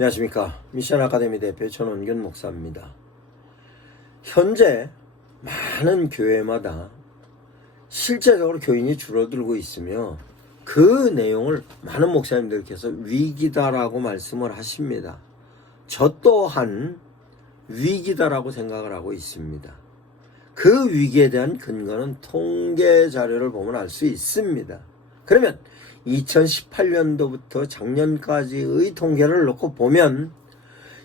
안녕하십니까. 미션 아카데미 대표 전원균 목사입니다. 현재 많은 교회마다 실제적으로 교인이 줄어들고 있으며 그 내용을 많은 목사님들께서 위기다라고 말씀을 하십니다. 저 또한 위기다라고 생각을 하고 있습니다. 그 위기에 대한 근거는 통계 자료를 보면 알 수 있습니다. 그러면 2018년도부터 작년까지의 통계를 놓고 보면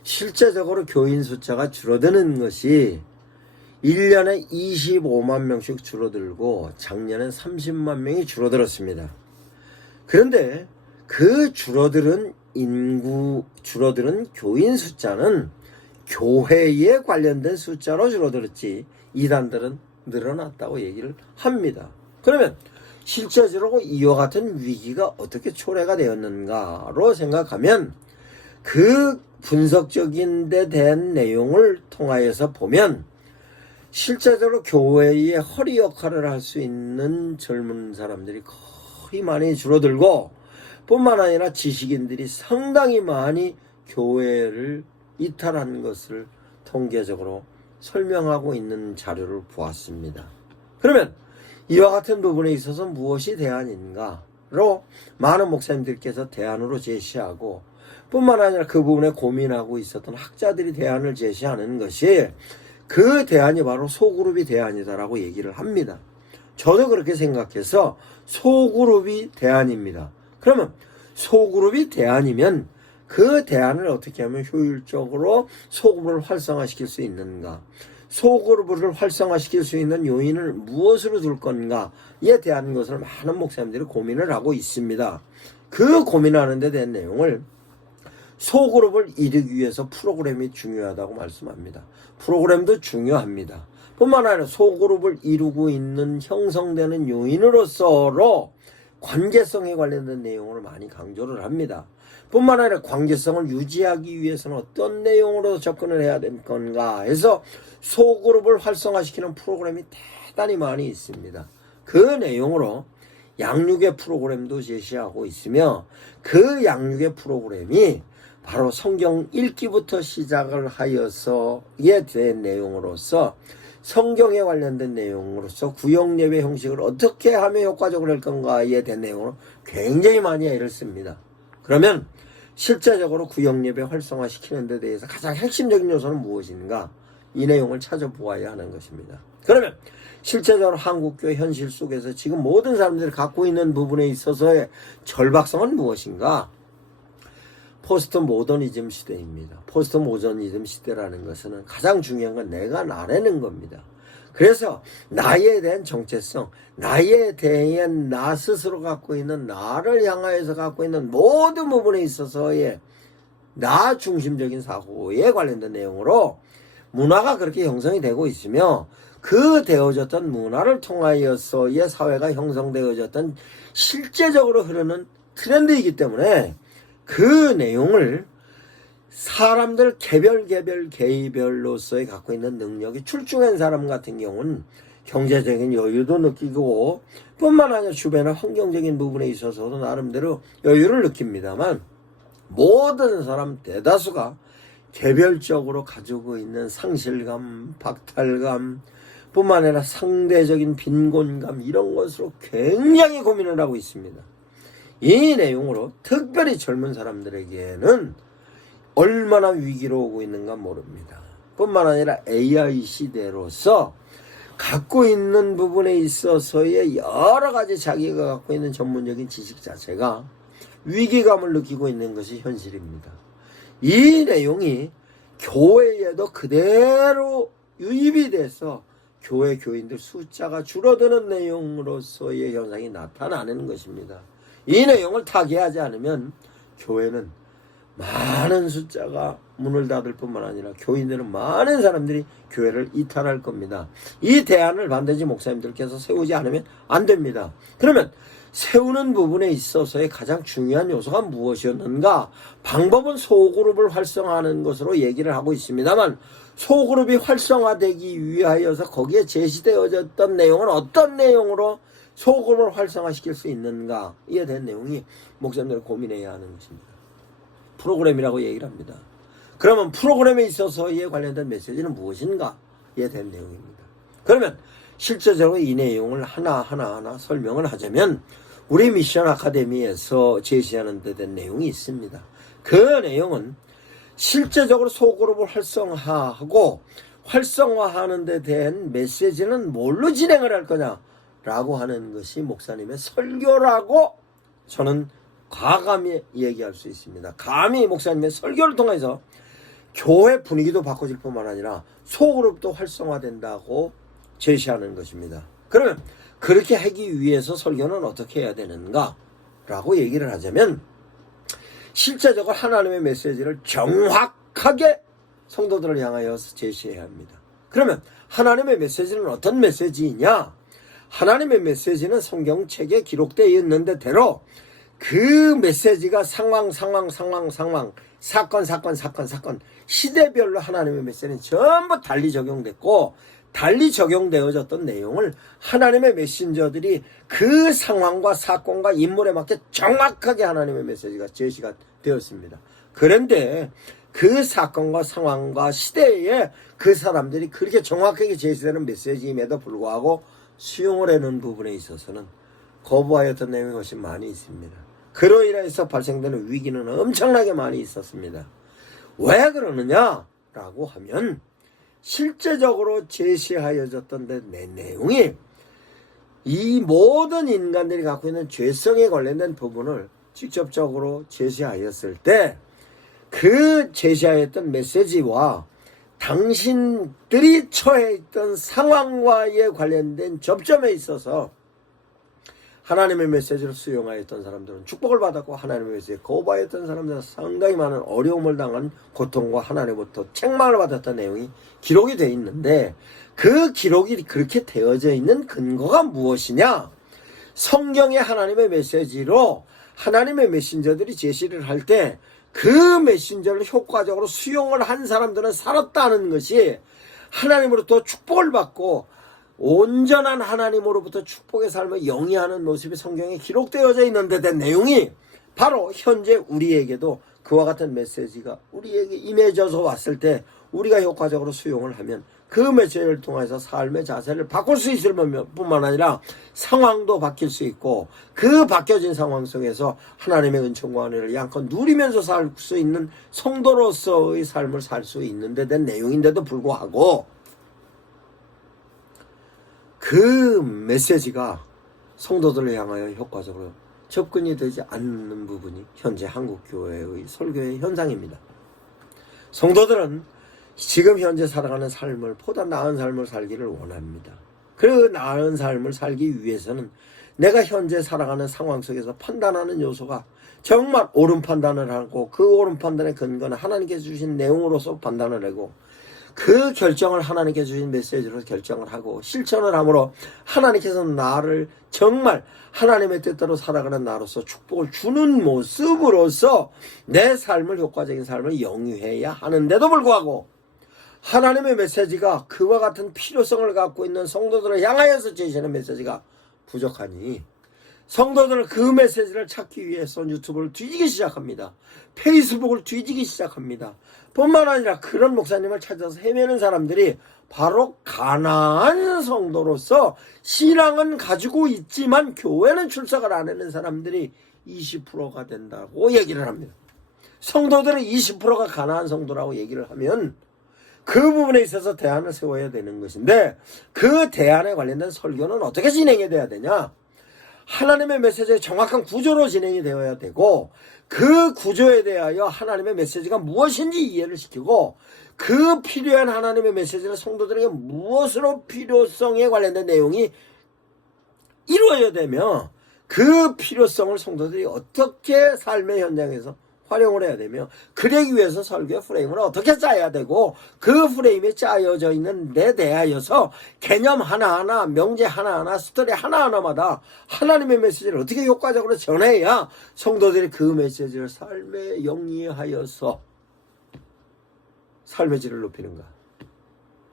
실제적으로 교인 숫자가 줄어드는 것이 1년에 25만 명씩 줄어들고 작년엔 30만 명이 줄어들었습니다. 그런데 그 줄어드는 교인 숫자는 교회에 관련된 숫자로 줄어들었지 이단들은 늘어났다고 얘기를 합니다. 그러면 실제적으로 이와 같은 위기가 어떻게 초래가 되었는가로 생각하면 그 분석적인 데 대한 내용을 통하여서 보면 실제적으로 교회의 허리 역할을 할 수 있는 젊은 사람들이 거의 많이 줄어들고 뿐만 아니라 지식인들이 상당히 많이 교회를 이탈한 것을 통계적으로 설명하고 있는 자료를 보았습니다. 그러면 이와 같은 부분에 있어서 무엇이 대안인가로 많은 목사님들께서 대안으로 제시하고 뿐만 아니라 그 부분에 고민하고 있었던 학자들이 대안을 제시하는 것이 그 대안이 바로 소그룹이 대안이다라고 얘기를 합니다. 저도 그렇게 생각해서 소그룹이 대안입니다. 그러면 소그룹이 대안이면 그 대안을 어떻게 하면 효율적으로 소그룹을 활성화시킬 수 있는가, 소그룹을 활성화시킬 수 있는 요인을 무엇으로 둘 건가에 대한 것을 많은 목사님들이 고민을 하고 있습니다. 그 고민하는 데 대한 내용을 소그룹을 이루기 위해서 프로그램이 중요하다고 말씀합니다. 프로그램도 중요합니다. 뿐만 아니라 소그룹을 이루고 있는 형성되는 요인으로서로 관계성에 관련된 내용을 많이 강조를 합니다. 뿐만 아니라 관계성을 유지하기 위해서는 어떤 내용으로 접근을 해야 될 건가 해서 소그룹을 활성화시키는 프로그램이 대단히 많이 있습니다. 그 내용으로 양육의 프로그램도 제시하고 있으며 그 양육의 프로그램이 바로 성경 읽기부터 시작을 하여서에 대한 내용으로서 성경에 관련된 내용으로서 구역 예배 형식을 어떻게 하면 효과적으로 할 건가에 대한 내용으로 굉장히 많이 애를 씁니다. 그러면 실제적으로 구역 예배 활성화시키는 데 대해서 가장 핵심적인 요소는 무엇인가? 이 내용을 찾아보아야 하는 것입니다. 그러면 실제적으로 한국교회 현실 속에서 지금 모든 사람들이 갖고 있는 부분에 있어서의 절박성은 무엇인가? 포스트 모더니즘 시대입니다. 포스트 모더니즘 시대라는 것은 가장 중요한 건 내가 나라는 겁니다. 그래서 나에 대한 정체성, 나에 대한 나 스스로 갖고 있는 나를 향하여서 갖고 있는 모든 부분에 있어서의 나 중심적인 사고에 관련된 내용으로 문화가 그렇게 형성이 되고 있으며 그 되어졌던 문화를 통하여서의 사회가 형성되어졌던 실제적으로 흐르는 트렌드이기 때문에 그 내용을 사람들 개별 개별로서의 갖고 있는 능력이 출중한 사람 같은 경우는 경제적인 여유도 느끼고 뿐만 아니라 주변의 환경적인 부분에 있어서도 나름대로 여유를 느낍니다만 모든 사람 대다수가 개별적으로 가지고 있는 상실감, 박탈감 뿐만 아니라 상대적인 빈곤감 이런 것으로 굉장히 고민을 하고 있습니다. 이 내용으로 특별히 젊은 사람들에게는 얼마나 위기로 오고 있는가 모릅니다. 뿐만 아니라 AI 시대로서 갖고 있는 부분에 있어서의 여러 가지 자기가 갖고 있는 전문적인 지식 자체가 위기감을 느끼고 있는 것이 현실입니다. 이 내용이 교회에도 그대로 유입이 돼서 교회 교인들 숫자가 줄어드는 내용으로서의 현상이 나타나는 것입니다. 이 내용을 타개하지 않으면 교회는 많은 숫자가 문을 닫을 뿐만 아니라 교인들은 많은 사람들이 교회를 이탈할 겁니다. 이 대안을 반드시 목사님들께서 세우지 않으면 안 됩니다. 그러면 세우는 부분에 있어서의 가장 중요한 요소가 무엇이었는가? 방법은 소그룹을 활성화하는 것으로 얘기를 하고 있습니다만 소그룹이 활성화되기 위하여서 거기에 제시되어졌던 내용은 어떤 내용으로 소그룹을 활성화시킬 수 있는가에 대한 내용이 목사님들 고민해야 하는 것입니다. 프로그램이라고 얘기를 합니다. 그러면 프로그램에 있어서에 관련된 메시지는 무엇인가에 대한 내용입니다. 그러면 실제적으로 이 내용을 하나하나 설명을 하자면 우리 미션 아카데미에서 제시하는 데 된 내용이 있습니다. 그 내용은 실제적으로 소그룹을 활성화하고 활성화하는 데 대한 메시지는 뭘로 진행을 할 거냐라고 하는 것이 목사님의 설교라고 저는 과감히 얘기할 수 있습니다. 감히 목사님의 설교를 통해서 교회 분위기도 바꿔질 뿐만 아니라 소그룹도 활성화된다고 제시하는 것입니다. 그러면 그렇게 하기 위해서 설교는 어떻게 해야 되는가 라고 얘기를 하자면 실제적으로 하나님의 메시지를 정확하게 성도들을 향하여서 제시해야 합니다. 그러면 하나님의 메시지는 어떤 메시지이냐? 하나님의 메시지는 성경책에 기록되어 있는 대로 그 메시지가 상황 사건 시대별로 하나님의 메시지는 전부 달리 적용됐고 달리 적용되어졌던 내용을 하나님의 메신저들이 그 상황과 사건과 인물에 맞게 정확하게 하나님의 메시지가 제시가 되었습니다. 그런데 그 사건과 상황과 시대에 그 사람들이 그렇게 정확하게 제시되는 메시지임에도 불구하고 수용을 하는 부분에 있어서는 거부하였던 내용이 훨씬 많이 있습니다. 그로 인해서 발생되는 위기는 엄청나게 많이 있었습니다. 왜 그러느냐라고 하면 실제적으로 제시하여졌던 내 내용이 이 모든 인간들이 갖고 있는 죄성에 관련된 부분을 직접적으로 제시하였을 때 그 제시하였던 메시지와 당신들이 처해 있던 상황과에 관련된 접점에 있어서 하나님의 메시지를 수용하였던 사람들은 축복을 받았고 하나님의 메시지에 거부하였던 사람들은 상당히 많은 어려움을 당한 고통과 하나님으로부터 책망을 받았던 내용이 기록이 되어 있는데 그 기록이 그렇게 되어져 있는 근거가 무엇이냐? 성경의 하나님의 메시지로 하나님의 메신저들이 제시를 할 때 그 메신저를 효과적으로 수용을 한 사람들은 살았다는 것이 하나님으로부터 축복을 받고 온전한 하나님으로부터 축복의 삶을 영위하는 모습이 성경에 기록되어져 있는데 된 내용이 바로 현재 우리에게도 그와 같은 메시지가 우리에게 임해져서 왔을 때 우리가 효과적으로 수용을 하면 그 메시지를 통해서 삶의 자세를 바꿀 수 있을 뿐만 아니라 상황도 바뀔 수 있고 그 바뀌어진 상황 속에서 하나님의 은총과 은혜를 양껏 누리면서 살 수 있는 성도로서의 삶을 살 수 있는 데 된 내용인데도 불구하고 그 메시지가 성도들을 향하여 효과적으로 접근이 되지 않는 부분이 현재 한국교회의 설교의 현상입니다. 성도들은 지금 현재 살아가는 삶을 보다 나은 삶을 살기를 원합니다. 그 나은 삶을 살기 위해서는 내가 현재 살아가는 상황 속에서 판단하는 요소가 정말 옳은 판단을 하고 그 옳은 판단의 근거는 하나님께서 주신 내용으로서 판단을 하고 그 결정을 하나님께 주신 메시지로 결정을 하고 실천을 함으로 하나님께서 나를 정말 하나님의 뜻대로 살아가는 나로서 축복을 주는 모습으로서 내 삶을 효과적인 삶을 영위해야 하는데도 불구하고 하나님의 메시지가 그와 같은 필요성을 갖고 있는 성도들을 향하여서 제시하는 메시지가 부족하니 성도들은 그 메시지를 찾기 위해서 유튜브를 뒤지기 시작합니다. 페이스북을 뒤지기 시작합니다. 뿐만 아니라 그런 목사님을 찾아서 헤매는 사람들이 바로 가난한 성도로서 신앙은 가지고 있지만 교회는 출석을 안 하는 사람들이 20%가 된다고 얘기를 합니다. 성도들의 20%가 가난한 성도라고 얘기를 하면 그 부분에 있어서 대안을 세워야 되는 것인데 그 대안에 관련된 설교는 어떻게 진행이 돼야 되냐? 하나님의 메시지의 정확한 구조로 진행이 되어야 되고 그 구조에 대하여 하나님의 메시지가 무엇인지 이해를 시키고 그 필요한 하나님의 메시지를 성도들에게 무엇으로 필요성에 관련된 내용이 이루어야 되며 그 필요성을 성도들이 어떻게 삶의 현장에서 활용을 해야 되며 그러기 위해서 설교의 프레임을 어떻게 짜야 되고 그 프레임에 짜여져 있는 데 대하여서 개념 하나하나 명제 하나하나 스토리 하나하나마다 하나님의 메시지를 어떻게 효과적으로 전해야 성도들이 그 메시지를 삶에 영위하여서 삶의 질을 높이는가.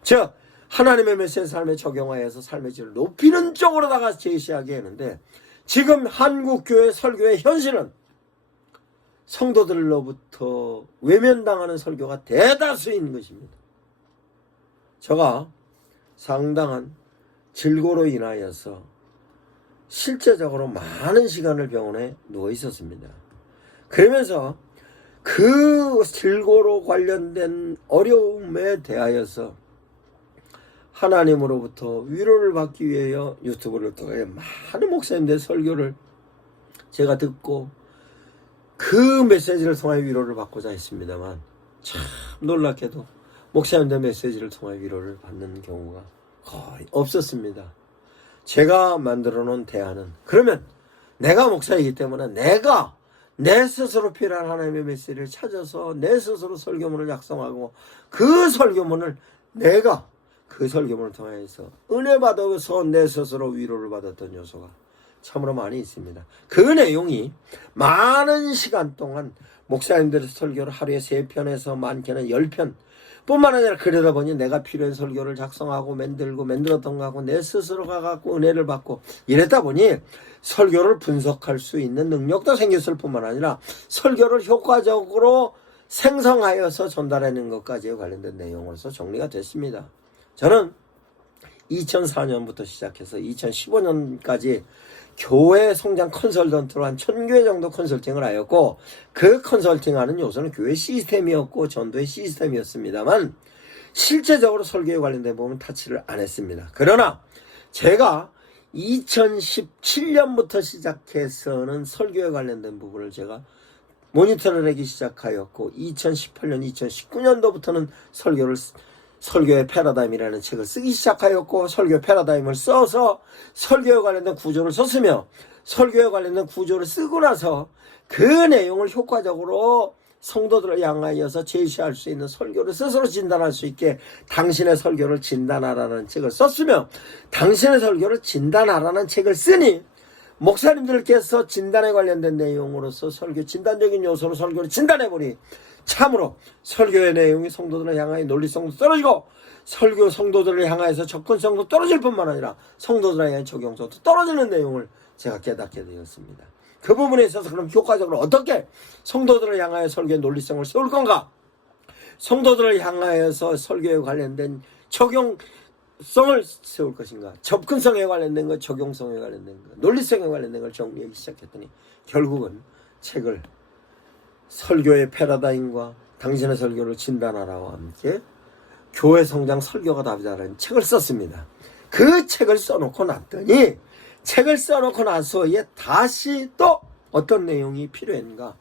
즉 하나님의 메시지 삶에 적용하여서 삶의 질을 높이는 쪽으로다가 제시하게 하는데 지금 한국교회 설교의 현실은 성도들로부터 외면당하는 설교가 대다수인 것입니다. 제가 상당한 질고로 인하여서 실제적으로 많은 시간을 병원에 누워 있었습니다. 그러면서 그 질고로 관련된 어려움에 대하여서 하나님으로부터 위로를 받기 위하여 유튜브를 통해 많은 목사님들의 설교를 제가 듣고 그 메시지를 통해 위로를 받고자 했습니다만 참 놀랍게도 목사님들 메시지를 통해 위로를 받는 경우가 거의 없었습니다. 제가 만들어 놓은 대안은 그러면 내가 목사이기 때문에 내가 내 스스로 필요한 하나님의 메시지를 찾아서 내 스스로 설교문을 작성하고 그 설교문을 내가 그 설교문을 통해서 은혜 받아서 내 스스로 위로를 받았던 요소가 참으로 많이 있습니다. 그 내용이 많은 시간 동안 목사님들의 설교를 하루에 3편에서 많게는 10편 뿐만 아니라 그러다 보니 내가 필요한 설교를 작성하고 만들었던 거 하고 내 스스로가 갖고 은혜를 받고 이랬다 보니 설교를 분석할 수 있는 능력도 생겼을 뿐만 아니라 설교를 효과적으로 생성하여서 전달하는 것까지에 관련된 내용으로서 정리가 됐습니다. 저는 2004년부터 시작해서 2015년까지 교회 성장 컨설턴트로 한 1000교회 정도 컨설팅을 하였고 그 컨설팅하는 요소는 교회 시스템이었고 전도의 시스템이었습니다만 실제적으로 설교에 관련된 부분은 타치를 안 했습니다. 그러나 제가 2017년부터 시작해서는 설교에 관련된 부분을 제가 모니터를 하기 시작하였고 2018년, 2019년도부터는 설교의 패러다임이라는 책을 쓰기 시작하였고 설교의 패러다임을 써서 설교에 관련된 구조를 썼으며 설교에 관련된 구조를 쓰고 나서 그 내용을 효과적으로 성도들을 향하여서 제시할 수 있는 설교를 스스로 진단할 수 있게 당신의 설교를 진단하라는 책을 썼으며 당신의 설교를 진단하라는 책을 쓰니 목사님들께서 진단에 관련된 내용으로서 설교 진단적인 요소로 설교를 진단해보니 참으로 설교의 내용이 성도들을 향하여 논리성도 떨어지고 설교 성도들을 향하여서 접근성도 떨어질 뿐만 아니라 성도들을 향한 적용성도 떨어지는 내용을 제가 깨닫게 되었습니다. 그 부분에 있어서 그럼 효과적으로 어떻게 성도들을 향하여 설교의 논리성을 세울 건가? 성도들을 향하여서 설교에 관련된 적용성을 세울 것인가? 접근성에 관련된 것, 적용성에 관련된 것, 논리성에 관련된 걸 정리하기 시작했더니 결국은 책을 설교의 패러다임과 당신의 설교를 진단하라와 함께 교회 성장 설교가 답이다라는 책을 썼습니다. 그 책을 써놓고 났더니 책을 써놓고 나서에 다시 또 어떤 내용이 필요한가?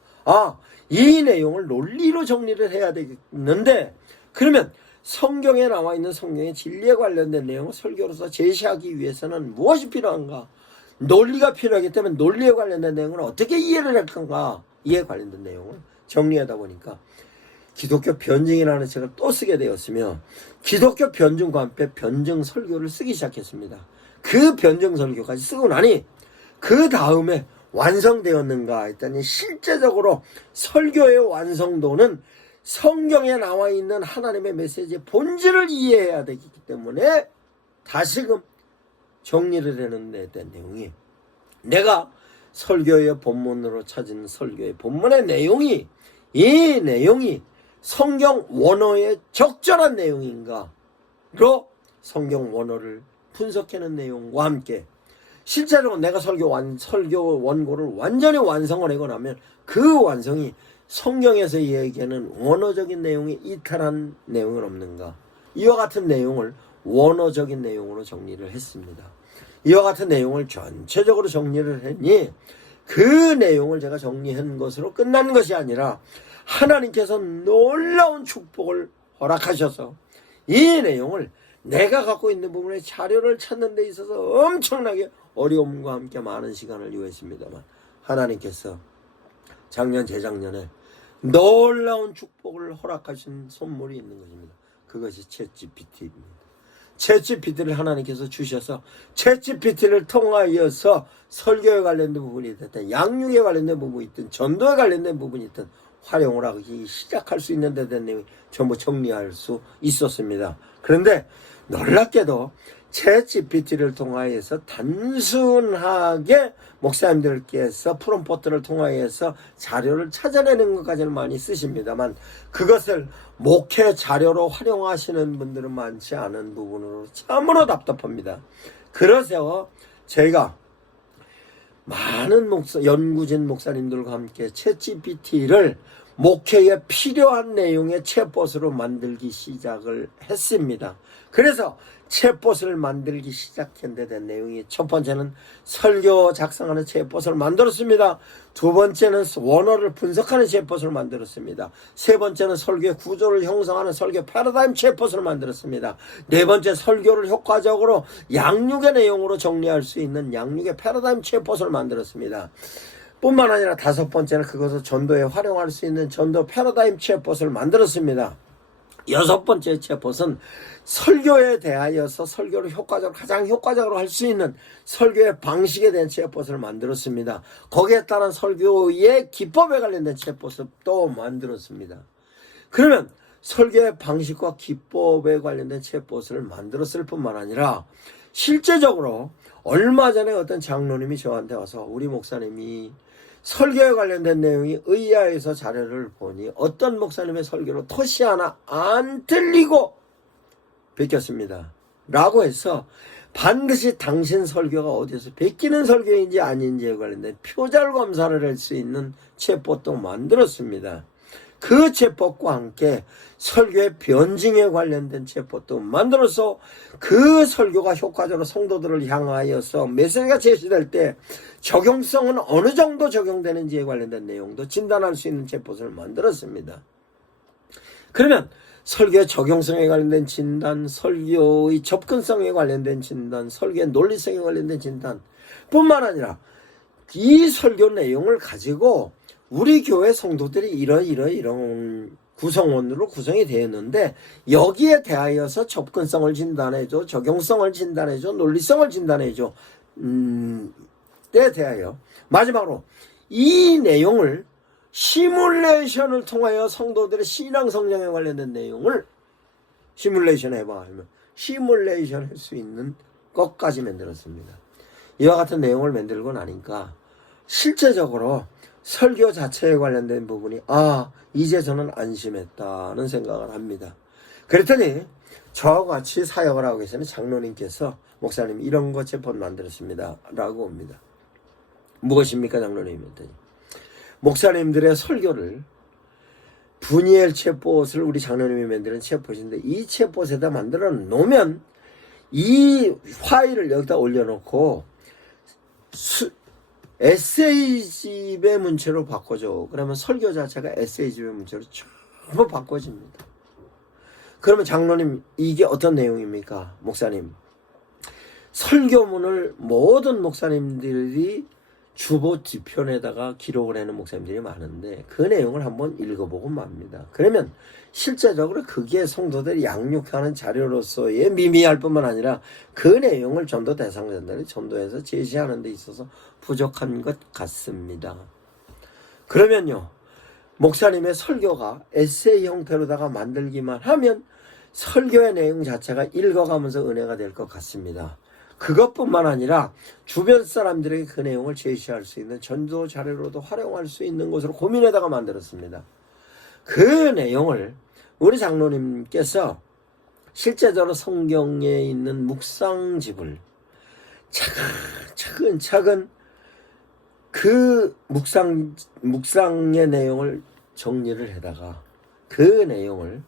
이 내용을 논리로 정리를 해야 되겠는데 그러면 성경에 나와 있는 성경의 진리에 관련된 내용을 설교로서 제시하기 위해서는 무엇이 필요한가? 논리가 필요하기 때문에 논리에 관련된 내용을 어떻게 이해를 할 건가? 이에 관련된 내용을 정리하다 보니까 기독교 변증이라는 책을 또 쓰게 되었으며 기독교 변증과 함께 변증 설교를 쓰기 시작했습니다. 그 변증 설교까지 쓰고 나니 그 다음에 완성되었는가 했더니 실제적으로 설교의 완성도는 성경에 나와 있는 하나님의 메시지의 본질을 이해해야 되기 때문에 다시금 정리를 해놓는 데 내용이 내가 설교의 본문으로 찾은 설교의 본문의 내용이 이 내용이 성경 원어의 적절한 내용인가로 성경 원어를 분석하는 내용과 함께 실제로 내가 설교 원고를 완전히 완성을 하고 나면 그 완성이 성경에서 얘기하는 원어적인 내용이 이탈한 내용은 없는가? 이와 같은 내용을 원어적인 내용으로 정리를 했습니다. 이와 같은 내용을 전체적으로 정리를 했니 그 내용을 제가 정리한 것으로 끝난 것이 아니라 하나님께서 놀라운 축복을 허락하셔서 이 내용을 내가 갖고 있는 부분의 자료를 찾는 데 있어서 엄청나게 어려움과 함께 많은 시간을 요했습니다만 하나님께서 작년 재작년에 놀라운 축복을 허락하신 선물이 있는 것입니다. 그것이 챗GPT입니다. 챗GPT를 하나님께서 주셔서 챗GPT를 통하여서 설교에 관련된 부분이 됐든 양육에 관련된 부분이 있든 전도에 관련된 부분이 있든 활용을 하기 시작할 수 있는 데 대한 내용이 전부 정리할 수 있었습니다. 그런데 놀랍게도 챗GPT를 통하여서 단순하게 목사님들께서 프롬포트를 통하여서 자료를 찾아내는 것까지는 많이 쓰십니다만 그것을 목회 자료로 활용하시는 분들은 많지 않은 부분으로 참으로 답답합니다. 그래서 저희가 많은 연구진 목사님들과 함께 챗GPT를 목회에 필요한 내용의 챗봇으로 만들기 시작을 했습니다. 그래서 챗봇을 만들기 시작했는데 된 내용이 첫 번째는 설교 작성하는 챗봇을 만들었습니다. 두 번째는 원어를 분석하는 챗봇을 만들었습니다. 세 번째는 설교의 구조를 형성하는 설교 패러다임 챗봇을 만들었습니다. 네 번째 설교를 효과적으로 양육의 내용으로 정리할 수 있는 양육의 패러다임 챗봇을 만들었습니다. 뿐만 아니라 다섯 번째는 그것을 전도에 활용할 수 있는 전도 패러다임 챗봇을 만들었습니다. 여섯 번째 챗봇은 설교에 대하여서 설교를 가장 효과적으로 할 수 있는 설교의 방식에 대한 챗봇을 만들었습니다. 거기에 따른 설교의 기법에 관련된 챗봇을 또 만들었습니다. 그러면 설교의 방식과 기법에 관련된 챗봇을 만들었을 뿐만 아니라 실제적으로 얼마 전에 어떤 장로님이 저한테 와서 우리 목사님이 설교에 관련된 내용이 의아해서 자료를 보니 어떤 목사님의 설교로 토시 하나 안 틀리고 베꼈습니다. 라고 해서 반드시 당신 설교가 어디서 베끼는 설교인지 아닌지에 관련된 표절 검사를 할 수 있는 챗봇도 만들었습니다. 그 챗봇과 함께 설교의 변증에 관련된 챗봇도 만들어서 그 설교가 효과적으로 성도들을 향하여서 메시지가 제시될 때 적용성은 어느 정도 적용되는지에 관련된 내용도 진단할 수 있는 챗봇을 만들었습니다. 그러면 설교의 적용성에 관련된 진단, 설교의 접근성에 관련된 진단, 설교의 논리성에 관련된 진단 뿐만 아니라 이 설교 내용을 가지고 우리 교회 성도들이 이런 구성원으로 구성이 되었는데 여기에 대하여서 접근성을 진단해줘, 적용성을 진단해줘, 논리성을 진단해줘 때 대하여 마지막으로 이 내용을 시뮬레이션을 통하여 성도들의 신앙 성장에 관련된 내용을 시뮬레이션 해봐 하면 시뮬레이션 할 수 있는 것까지 만들었습니다. 이와 같은 내용을 만들고 나니까 실제적으로 설교 자체에 관련된 부분이 이제 저는 안심했다는 생각을 합니다. 그랬더니 저와 같이 사역을 하고 계시는 장로님께서 목사님 이런 거 챗봇 만들었습니다 라고 옵니다. 무엇입니까 장로님? 했더니 목사님들의 설교를 분이엘 챗봇을 우리 장로님이 만드는 챗봇인데 이 챗봇에다 만들어 놓으면 이 파일을 여기다 올려놓고 에세이집의 문체로 바꿔줘. 그러면 설교 자체가 에세이집의 문체로 전부 바꿔집니다. 그러면 장로님 이게 어떤 내용입니까? 목사님 설교문을 모든 목사님들이 주보 뒤편에다가 기록을 해놓은 목사님들이 많은데 그 내용을 한번 읽어보고 맙니다. 그러면 실제적으로 그게 성도들이 양육하는 자료로서의 미미할 뿐만 아니라 그 내용을 전도 대상자들이 전도해서 제시하는 데 있어서 부족한 것 같습니다. 그러면요 목사님의 설교가 에세이 형태로다가 만들기만 하면 설교의 내용 자체가 읽어가면서 은혜가 될 것 같습니다. 그것뿐만 아니라 주변 사람들에게 그 내용을 제시할 수 있는 전도 자료로도 활용할 수 있는 것으로 고민에다가 만들었습니다. 그 내용을 우리 장로님께서 실제적으로 성경에 있는 묵상집을 차근차근 그 묵상의 내용을 정리를 해다가 그 내용을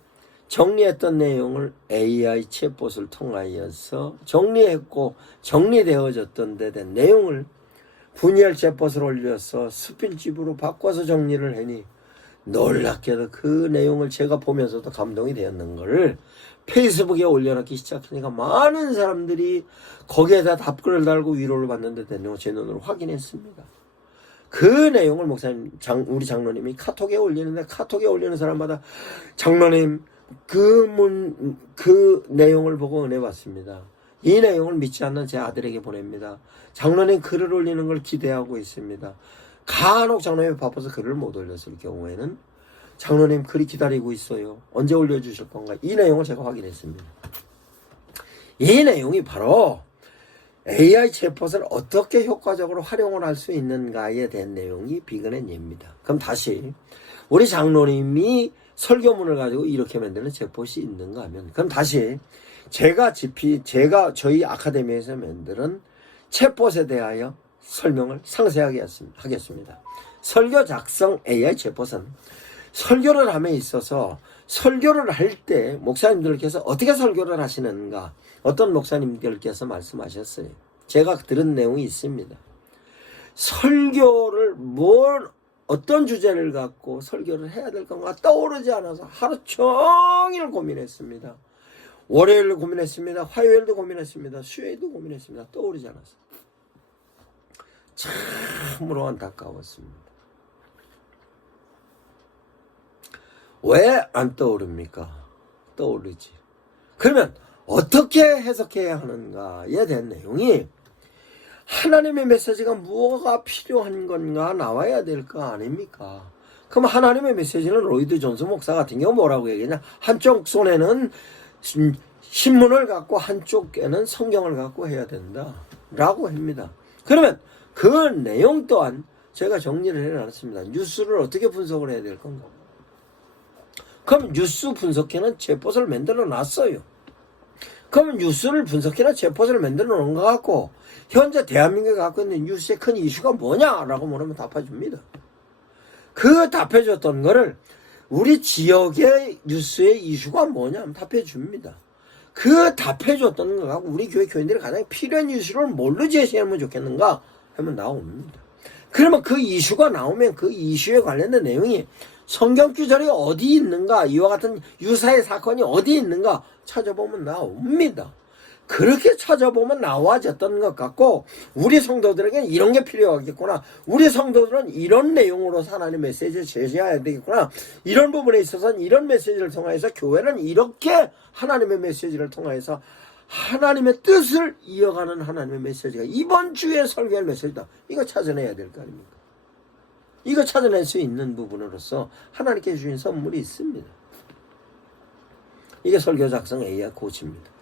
정리했던 내용을 AI 챗봇을 통하여서 정리했고 정리되어졌던 데 된 내용을 분열 챗봇을 올려서 스필집으로 바꿔서 정리를 하니 놀랍게도 그 내용을 제가 보면서도 감동이 되었는 것을 페이스북에 올려놓기 시작하니까 많은 사람들이 거기에다 답글을 달고 위로를 받는데 된 내용을 제 눈으로 확인했습니다. 그 내용을 목사님, 우리 장로님이 카톡에 올리는데 카톡에 올리는 사람마다 장로님 그 내용을 보고 은혜 받습니다. 이 내용을 믿지 않는 제 아들에게 보냅니다. 장로님 글을 올리는 걸 기대하고 있습니다. 간혹 장로님이 바빠서 글을 못 올렸을 경우에는 장로님 글이 기다리고 있어요. 언제 올려주실 건가? 이 내용을 제가 확인했습니다. 이 내용이 바로 AI 챗봇을 어떻게 효과적으로 활용을 할 수 있는가에 대한 내용이 비근의 예입니다. 그럼 다시 우리 장로님이 설교문을 가지고 이렇게 만드는 챗봇이 있는가 하면, 그럼 다시 제가 저희 아카데미에서 만드는 챗봇에 대하여 설명을 상세하게 하겠습니다. 설교 작성 AI 챗봇은 설교를 함에 있어서 설교를 할 때 목사님들께서 어떻게 설교를 하시는가, 어떤 목사님들께서 말씀하셨어요. 제가 들은 내용이 있습니다. 설교를 어떤 주제를 갖고 설교를 해야 될 건가 떠오르지 않아서 하루 종일 고민했습니다. 월요일도 고민했습니다. 화요일도 고민했습니다. 수요일도 고민했습니다. 떠오르지 않아서 참으로 안타까웠습니다. 왜 안 떠오릅니까? 떠오르지. 그러면 어떻게 해석해야 하는가에 대한 내용이, 하나님의 메시지가 무엇가 필요한 건가 나와야 될 거 아닙니까? 그럼 하나님의 메시지는 로이드 존스 목사 같은 경우 뭐라고 얘기하냐? 한쪽 손에는 신문을 갖고 한쪽에는 성경을 갖고 해야 된다 라고 합니다. 그러면 그 내용 또한 제가 정리를 해놨습니다. 뉴스를 어떻게 분석을 해야 될 건가? 그럼 뉴스 분석기는 챗봇을 만들어 놨어요. 그러면 뉴스를 분석해라 챗봇을 만들어 놓은 것 같고, 현재 대한민국이 갖고 있는 뉴스의 큰 이슈가 뭐냐라고 물으면 답해줍니다. 그 답해줬던 거를 우리 지역의 뉴스의 이슈가 뭐냐 하면 답해줍니다. 그 답해줬던 거 갖고 우리 교회 교인들이 가장 필요한 이슈를 뭘로 제시하면 좋겠는가 하면 나옵니다. 그러면 그 이슈가 나오면 그 이슈에 관련된 내용이 성경 구절이 어디 있는가, 이와 같은 유사의 사건이 어디 있는가 찾아보면 나옵니다. 그렇게 찾아보면 나와졌던 것 같고, 우리 성도들에게는 이런 게 필요하겠구나, 우리 성도들은 이런 내용으로 하나님의 메시지를 제시해야 되겠구나, 이런 부분에 있어서는 이런 메시지를 통해서 교회는 이렇게 하나님의 메시지를 통해서 하나님의 뜻을 이어가는 하나님의 메시지가 이번 주에 설교할 메시지다, 이거 찾아내야 될 거 아닙니까? 이거 찾아낼 수 있는 부분으로서 하나님께 주신 선물이 있습니다. 이게 설교 작성 AI 코치입니다.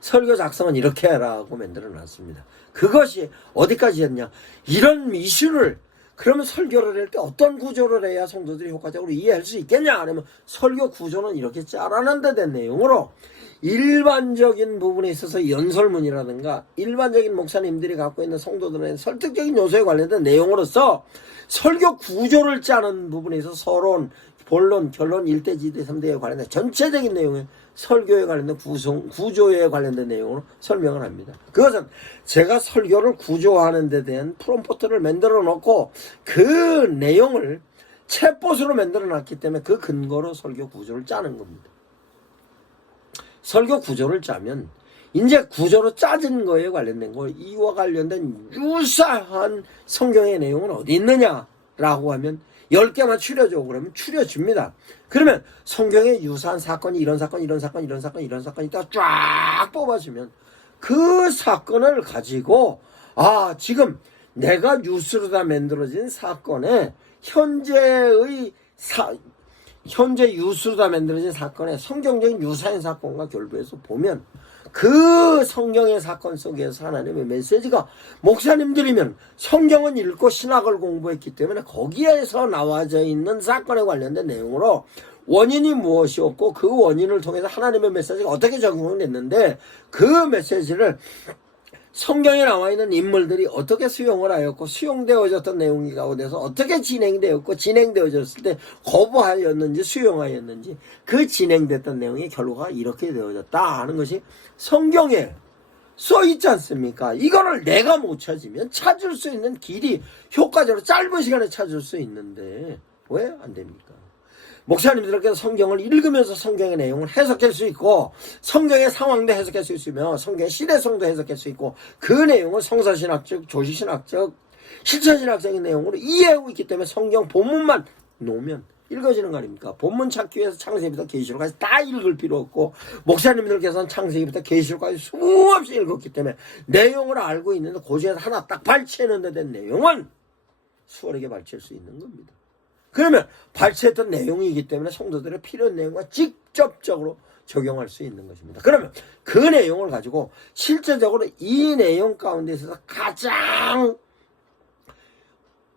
설교 작성은 이렇게 해라고 만들어 놨습니다. 그것이 어디까지 했냐, 이런 이슈를 그러면 설교를 할 때 어떤 구조를 해야 성도들이 효과적으로 이해할 수 있겠냐 하면, 설교 구조는 이렇게 짜라는데 된 내용으로 일반적인 부분에 있어서 연설문이라든가 일반적인 목사님들이 갖고 있는 성도들의 설득적인 요소에 관련된 내용으로서 설교 구조를 짜는 부분에 있어서 서론, 본론, 결론, 1대, 2대, 3대에 관련된 전체적인 내용에 설교에 관련된 구조에 관련된 내용으로 설명을 합니다. 그것은 제가 설교를 구조하는 데 대한 프롬포트를 만들어 놓고 그 내용을 챗봇으로 만들어 놨기 때문에 그 근거로 설교 구조를 짜는 겁니다. 설교 구조를 짜면 이제 구조로 짜진 거에 관련된 거, 이와 관련된 유사한 성경의 내용은 어디 있느냐라고 하면 10개만 추려줘 그러면 추려줍니다. 그러면 성경에 유사한 사건이 이런 사건, 이런 사건, 이런 사건, 이런 사건이 딱 쫙 뽑아주면 그 사건을 가지고, 아, 지금 내가 뉴스로 다 만들어진 사건에 현재 뉴스로 다 만들어진 사건의 성경적인 유사한 사건과 결부해서 보면 그 성경의 사건 속에서 하나님의 메시지가, 목사님들이면 성경은 읽고 신학을 공부했기 때문에 거기에서 나와져 있는 사건에 관련된 내용으로 원인이 무엇이었고 그 원인을 통해서 하나님의 메시지가 어떻게 적용을 했는데, 그 메시지를 성경에 나와 있는 인물들이 어떻게 수용을 하였고 수용되어졌던 내용이 가운데서 어떻게 진행되었고 진행되어졌을 때 거부하였는지 수용하였는지, 그 진행됐던 내용의 결과가 이렇게 되어졌다 하는 것이 성경에 써 있지 않습니까? 이거를 내가 못 찾으면 찾을 수 있는 길이 효과적으로 짧은 시간에 찾을 수 있는데 왜 안 됩니까? 목사님들께서 성경을 읽으면서 성경의 내용을 해석할 수 있고 성경의 상황도 해석할 수 있으며 성경의 시대성도 해석할 수 있고 그 내용을 성서신학적, 조시신학적, 실천신학적인 내용으로 이해하고 있기 때문에 성경 본문만 놓으면 읽어지는 거 아닙니까? 본문 찾기 위해서 창세기부터 계시록까지 다 읽을 필요 없고, 목사님들께서는 창세기부터 계시록까지 수없이 읽었기 때문에 내용을 알고 있는데 고지에서 하나 딱 발췌하는 데 된 내용은 수월하게 발췌할 수 있는 겁니다. 그러면 발췌했던 내용이기 때문에 성도들의 필요한 내용과 직접적으로 적용할 수 있는 것입니다. 그러면 그 내용을 가지고 실제적으로 이 내용 가운데 있어서 가장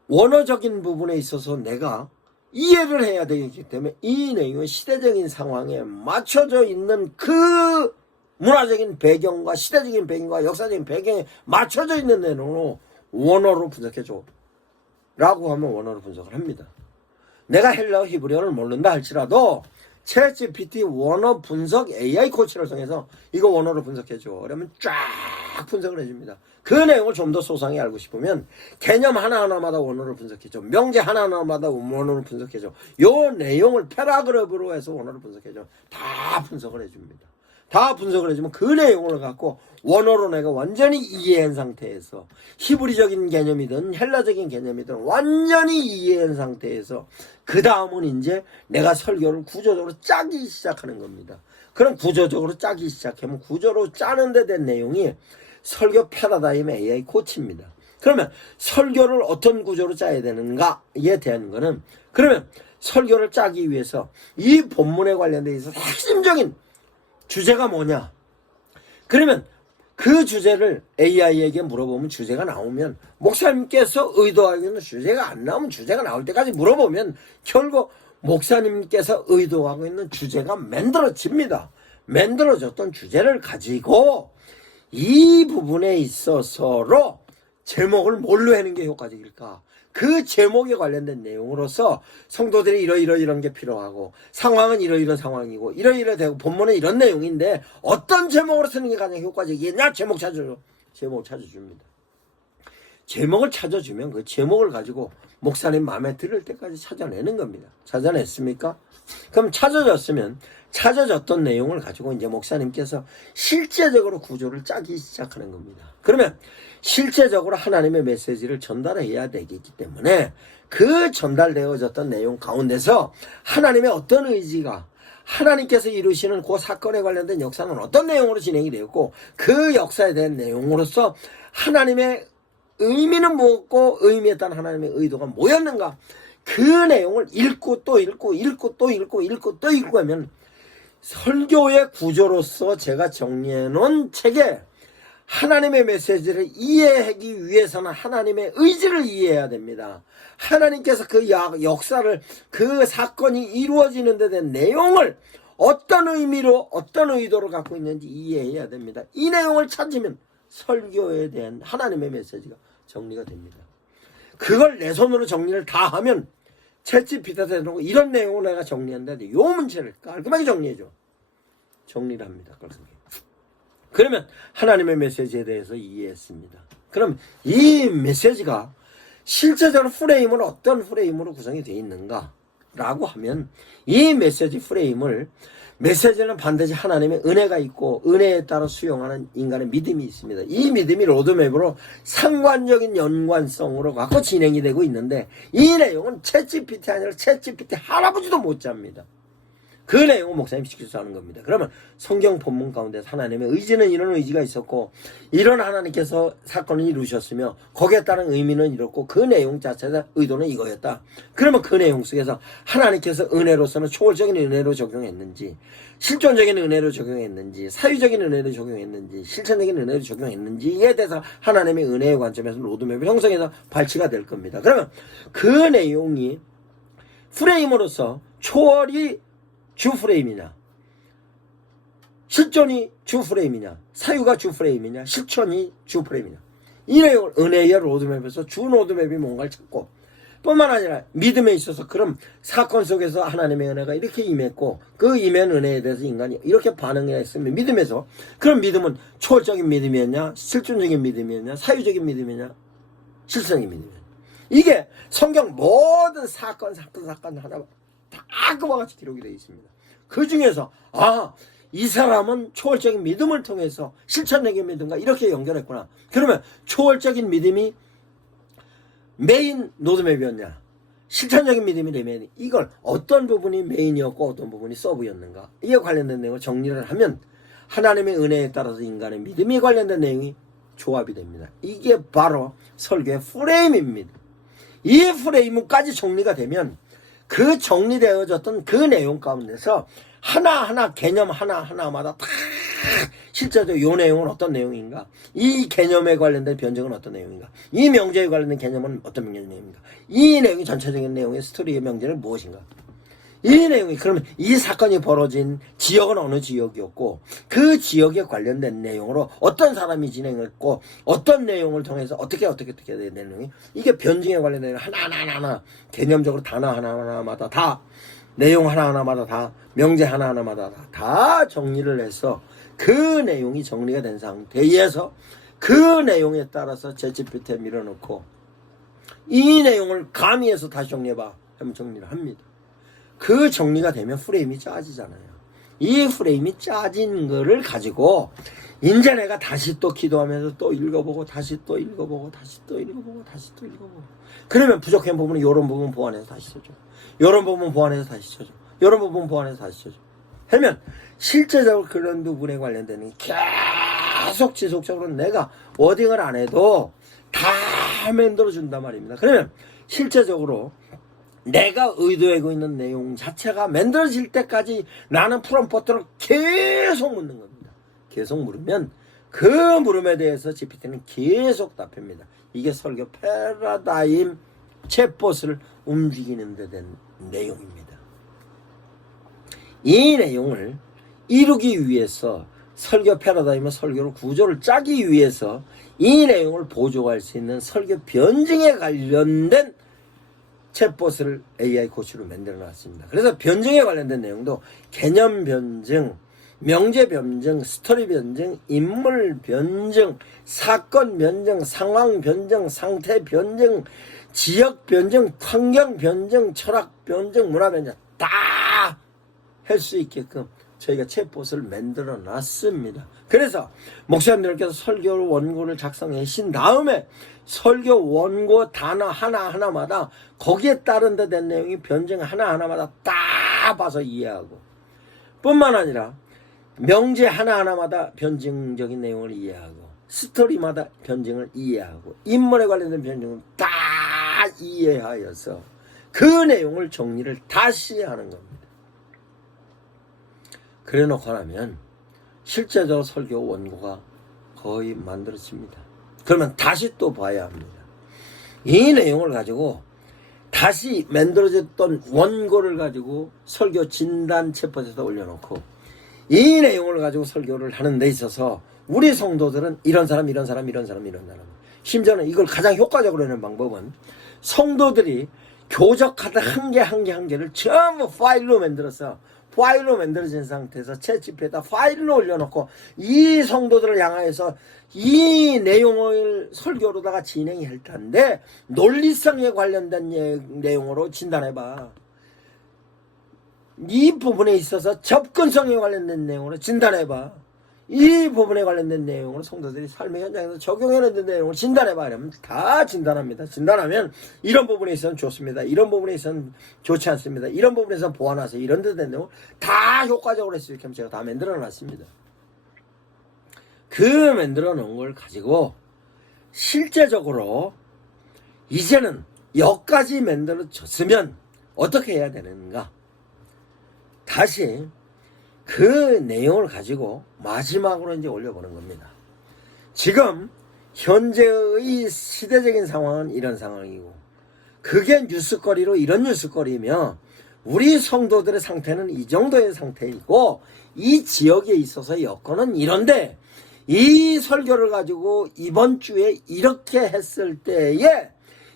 원어적인 부분에 있어서 내가 이해를 해야 되기 때문에 이 내용은 시대적인 상황에 맞춰져 있는 그 문화적인 배경과 시대적인 배경과 역사적인 배경에 맞춰져 있는 내용으로 원어로 분석해줘 라고 하면 원어로 분석을 합니다. 내가 헬라어 히브리어를 모른다 할지라도 챗GPT 원어 분석 AI 코치를 통해서 이거 원어로 분석해줘 그러면 쫙 분석을 해줍니다. 그 내용을 좀 더 소상히 알고 싶으면 개념 하나하나마다 원어로 분석해줘, 명제 하나하나마다 원어로 분석해줘, 요 내용을 패러그래프로 해서 원어로 분석해줘. 다 분석을 해줍니다. 다 분석을 해주면 그 내용을 갖고 원어로 내가 완전히 이해한 상태에서 히브리적인 개념이든 헬라적인 개념이든 완전히 이해한 상태에서 그 다음은 이제 내가 설교를 구조적으로 짜기 시작하는 겁니다. 그럼 구조적으로 짜기 시작하면 구조로 짜는 데 된 내용이 설교 패러다임 AI 코치입니다. 그러면 설교를 어떤 구조로 짜야 되는가에 대한 거는 그러면 설교를 짜기 위해서 이 본문에 관련돼 있어서 핵심적인 주제가 뭐냐? 그러면 그 주제를 AI에게 물어보면 주제가 나오면 목사님께서 의도하고 있는 주제가 안 나오면 주제가 나올 때까지 물어보면 결국 목사님께서 의도하고 있는 주제가 만들어집니다. 만들어졌던 주제를 가지고 이 부분에 있어서로 제목을 뭘로 하는 게 효과적일까? 그 제목에 관련된 내용으로서 성도들이 이런 게 필요하고 상황은 이런 상황이고 되고 본문은 이런 내용인데 어떤 제목으로 쓰는 게 가장 효과적이겠냐? 제목 찾아줘. 제목을 찾아줍니다. 제목을 찾아주면 그 제목을 가지고 목사님 마음에 들을 때까지 찾아내는 겁니다. 찾아냈습니까? 그럼 찾아졌던 내용을 가지고 이제 목사님께서 실제적으로 구조를 짜기 시작하는 겁니다. 그러면 실제적으로 하나님의 메시지를 전달해야 되기 때문에 그 전달되어졌던 내용 가운데서 하나님의 어떤 의지가 하나님께서 이루시는 그 사건에 관련된 역사는 어떤 내용으로 진행이 되었고 그 역사에 대한 내용으로서 하나님의 의미는 무엇고 의미에 따른 하나님의 의도가 뭐였는가 그 내용을 읽고 또 읽고 하면 설교의 구조로서 제가 정리해 놓은 책에 하나님의 메시지를 이해하기 위해서는 하나님의 의지를 이해해야 됩니다. 하나님께서 그 역사를 그 사건이 이루어지는 데 대한 내용을 어떤 의미로 어떤 의도로 갖고 있는지 이해해야 됩니다. 이 내용을 찾으면 설교에 대한 하나님의 메시지가 정리가 됩니다. 그걸 내 손으로 정리를 다 하면 챗GPT한테 놓고 이런 내용을 내가 정리한다는데 요 문제를 깔끔하게 정리해줘. 정리를 합니다. 깔끔하게. 그러면 하나님의 메시지에 대해서 이해했습니다. 그럼 이 메시지가 실제적으로 프레임은 어떤 프레임으로 구성이 되어 있는가 라고 하면 이 메시지 프레임을 메시지는 반드시 하나님의 은혜가 있고 은혜에 따라 수용하는 인간의 믿음이 있습니다. 이 믿음이 로드맵으로 상관적인 연관성으로 갖고 진행이 되고 있는데 이 내용은 챗GPT 아니라 챗GPT 할아버지도 못 잡니다. 그 내용은 목사님 시켜서 하는 겁니다. 그러면 성경 본문 가운데 하나님의 의지는 이런 의지가 있었고 이런 하나님께서 사건을 이루셨으며 거기에 따른 의미는 이렇고 그 내용 자체의 의도는 이거였다. 그러면 그 내용 속에서 하나님께서 은혜로서는 초월적인 은혜로 적용했는지 실존적인 은혜로 적용했는지 사유적인 은혜로 적용했는지 실천적인 은혜로 적용했는지에 대해서 하나님의 은혜의 관점에서 로드맵을 형성해서 발치가 될 겁니다. 그러면 그 내용이 프레임으로서 초월이 주 프레임이냐 실존이 주 프레임이냐 사유가 주 프레임이냐 실천이 주 프레임이냐 이 내용을 은혜의 로드맵에서 주 로드맵이 뭔가를 찾고 뿐만 아니라 믿음에 있어서 그럼 사건 속에서 하나님의 은혜가 이렇게 임했고 그 임한 은혜에 대해서 인간이 이렇게 반응했으면 믿음에서 그럼 믿음은 초월적인 믿음이었냐 실존적인 믿음이었냐 사유적인 믿음이었냐 실천적인 믿음이었냐 이게 성경 모든 사건 하나 다 그와 같이 기록이 되어 있습니다. 그 중에서 이 사람은 초월적인 믿음을 통해서 실천적인 믿음과 이렇게 연결했구나. 그러면 초월적인 믿음이 메인 로드맵이었냐 실천적인 믿음이 메인 이걸 어떤 부분이 메인이었고 어떤 부분이 서브였는가 이에 관련된 내용을 정리를 하면 하나님의 은혜에 따라서 인간의 믿음이 관련된 내용이 조합이 됩니다. 이게 바로 설교의 프레임입니다. 이 프레임까지 정리가 되면 그 정리되어졌던 그 내용 가운데서 하나하나 개념 하나하나마다 다 실제로 이 내용은 어떤 내용인가, 이 개념에 관련된 변증은 어떤 내용인가, 이 명제에 관련된 개념은 어떤 내용인가, 이 내용이 전체적인 내용의 스토리의 명제는 무엇인가, 이 내용이, 그러면 이 사건이 벌어진 지역은 어느 지역이었고 그 지역에 관련된 내용으로 어떤 사람이 진행했고 어떤 내용을 통해서 어떻게 된 내용이, 이게 변증에 관련된 하나하나 개념적으로 단어 하나하나마다 다, 내용 하나하나마다 다, 명제 하나하나마다 다 정리를 해서 그 내용이 정리가 된 상태에서 그 내용에 따라서 챗GPT에 밀어넣고 이 내용을 가미해서 다시 정리해봐 하면 정리를 합니다. 그 정리가 되면 프레임이 짜지잖아요. 이 프레임이 짜진 거를 가지고 이제 내가 다시 또 기도하면서 또 읽어보고 다시 또 읽어보고 다시 또 읽어보고 다시 또 읽어보고, 그러면 부족한 부분은 요런 부분 보완해서 다시 써줘, 요런 부분 보완해서 다시 써줘, 요런 부분 보완해서 다시 써줘 하면 실제적으로 그런 부분에 관련된 계속 지속적으로 내가 워딩을 안 해도 다 만들어준단 말입니다. 그러면 실제적으로 내가 의도하고 있는 내용 자체가 만들어질 때까지 나는 프롬프트를 계속 묻는 겁니다. 계속 물으면 그 물음에 대해서 GPT는 계속 답합니다. 이게 설교 패러다임 챗봇을 움직이는 데 된 내용입니다. 이 내용을 이루기 위해서 설교 패러다임의 설교를 구조를 짜기 위해서 이 내용을 보조할 수 있는 설교 변증에 관련된 챗봇을 AI 코치로 만들어 놨습니다. 그래서 변증에 관련된 내용도 개념 변증, 명제 변증, 스토리 변증, 인물 변증, 사건 변증, 상황 변증, 상태 변증, 지역 변증, 환경 변증, 철학 변증, 문화 변증 다 할 수 있게끔 저희가 챗봇을 만들어 놨습니다. 그래서 목사님들께서 설교 원고를 작성하신 다음에 설교 원고 단어 하나하나마다 거기에 따른 데 된 내용이 변증 하나하나마다 다 봐서 이해하고, 뿐만 아니라 명제 하나하나마다 변증적인 내용을 이해하고, 스토리마다 변증을 이해하고, 인물에 관련된 변증을 다 이해하여서 그 내용을 정리를 다시 하는 겁니다. 그래 놓고 나면 실제적으로 설교 원고가 거의 만들어집니다. 그러면 다시 또 봐야 합니다. 이 내용을 가지고 다시 만들어졌던 원고를 가지고 설교 진단 챗봇에다 올려놓고 이 내용을 가지고 설교를 하는 데 있어서 우리 성도들은 이런 사람 심지어는 이걸 가장 효과적으로 하는 방법은 성도들이 교적하다 한 개를 전부 파일로 만들어진 상태에서 챗GPT에다 파일로 올려놓고 이 성도들을 향하여서 이 내용을 설교로다가 진행할 텐데 논리성에 관련된 내용으로 진단해봐. 이 부분에 있어서 접근성에 관련된 내용으로 진단해봐. 이 부분에 관련된 내용으로 성도들이 삶의 현장에서 적용해야 되는 내용을 진단해봐. 이러면 다 진단합니다. 진단하면 이런 부분에 있어서는 좋습니다. 이런 부분에 있어서는 좋지 않습니다. 이런 부분에서는 보완하세요. 이런 데 된 내용을 다 효과적으로 할 수 있게 제가 다 만들어 놨습니다. 그 만들어 놓은 걸 가지고 실제적으로 이제는 여기까지 만들어졌으면 어떻게 해야 되는가? 다시 그 내용을 가지고 마지막으로 이제 올려보는 겁니다. 지금 현재의 시대적인 상황은 이런 상황이고, 그게 뉴스거리로 이런 뉴스거리며 우리 성도들의 상태는 이 정도의 상태이고 이 지역에 있어서 여건은 이런데 이 설교를 가지고 이번 주에 이렇게 했을 때에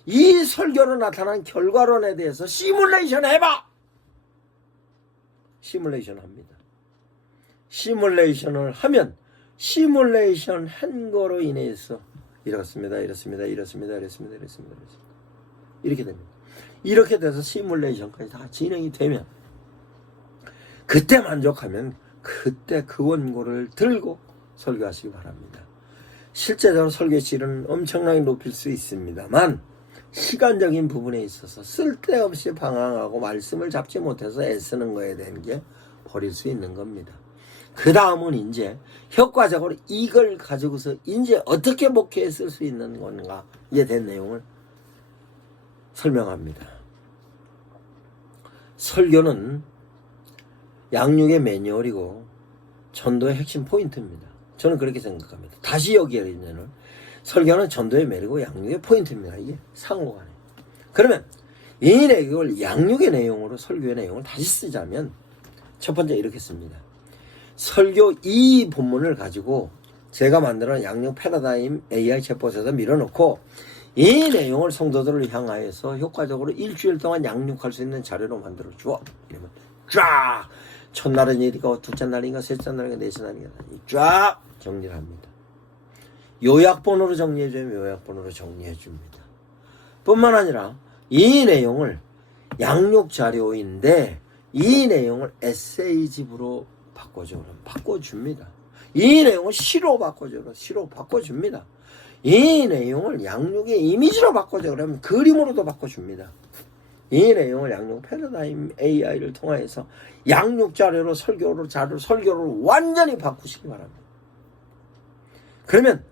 이 설교로 나타난 결과론에 대해서 시뮬레이션 해봐. 시뮬레이션 합니다. 시뮬레이션을 하면 시뮬레이션 한 거로 인해서 이렇습니다. 이렇게 됩니다. 이렇게 돼서 시뮬레이션까지 다 진행이 되면 그때 만족하면 그때 그 원고를 들고 설교하시기 바랍니다. 실제적으로 설교의 질은 엄청나게 높일 수 있습니다만 시간적인 부분에 있어서 쓸데없이 방황하고 말씀을 잡지 못해서 애쓰는 거에 대한 게 버릴 수 있는 겁니다. 그 다음은 이제 효과적으로 이걸 가지고서 이제 어떻게 목회에 쓸 수 있는 건가에 대한 내용을 설명합니다. 설교는 양육의 매뉴얼이고 전도의 핵심 포인트입니다. 저는 그렇게 생각합니다. 다시 여기에는 설교는 전도의 매력이고 양육의 포인트입니다. 이게 상호간에. 그러면 이 내용을 양육의 내용으로 설교의 내용을 다시 쓰자면 첫 번째 이렇게 씁니다. 설교 이 본문을 가지고 제가 만들어 양육 패러다임 AI 챗봇에다 밀어넣고 이 내용을 성도들을 향하여서 효과적으로 일주일 동안 양육할 수 있는 자료로 만들어 주어. 이러면 쫙 첫날은 일이고 둘째 날인가 셋째 날인가 넷째 날인가 쫙 정리를 합니다. 요약본으로 정리해주면 요약본으로 정리해줍니다. 뿐만 아니라 이 내용을 양육 자료인데 이 내용을 에세이집으로 바꿔줘. 그러면 바꿔줍니다. 이 내용을 시로 바꿔줘. 시로 바꿔줍니다. 이 내용을 양육의 이미지로 바꿔줘. 그러면 그림으로도 바꿔줍니다. 이 내용을 양육 패러다임 AI를 통해서 양육 자료로 설교를 완전히 바꾸시기 바랍니다. 그러면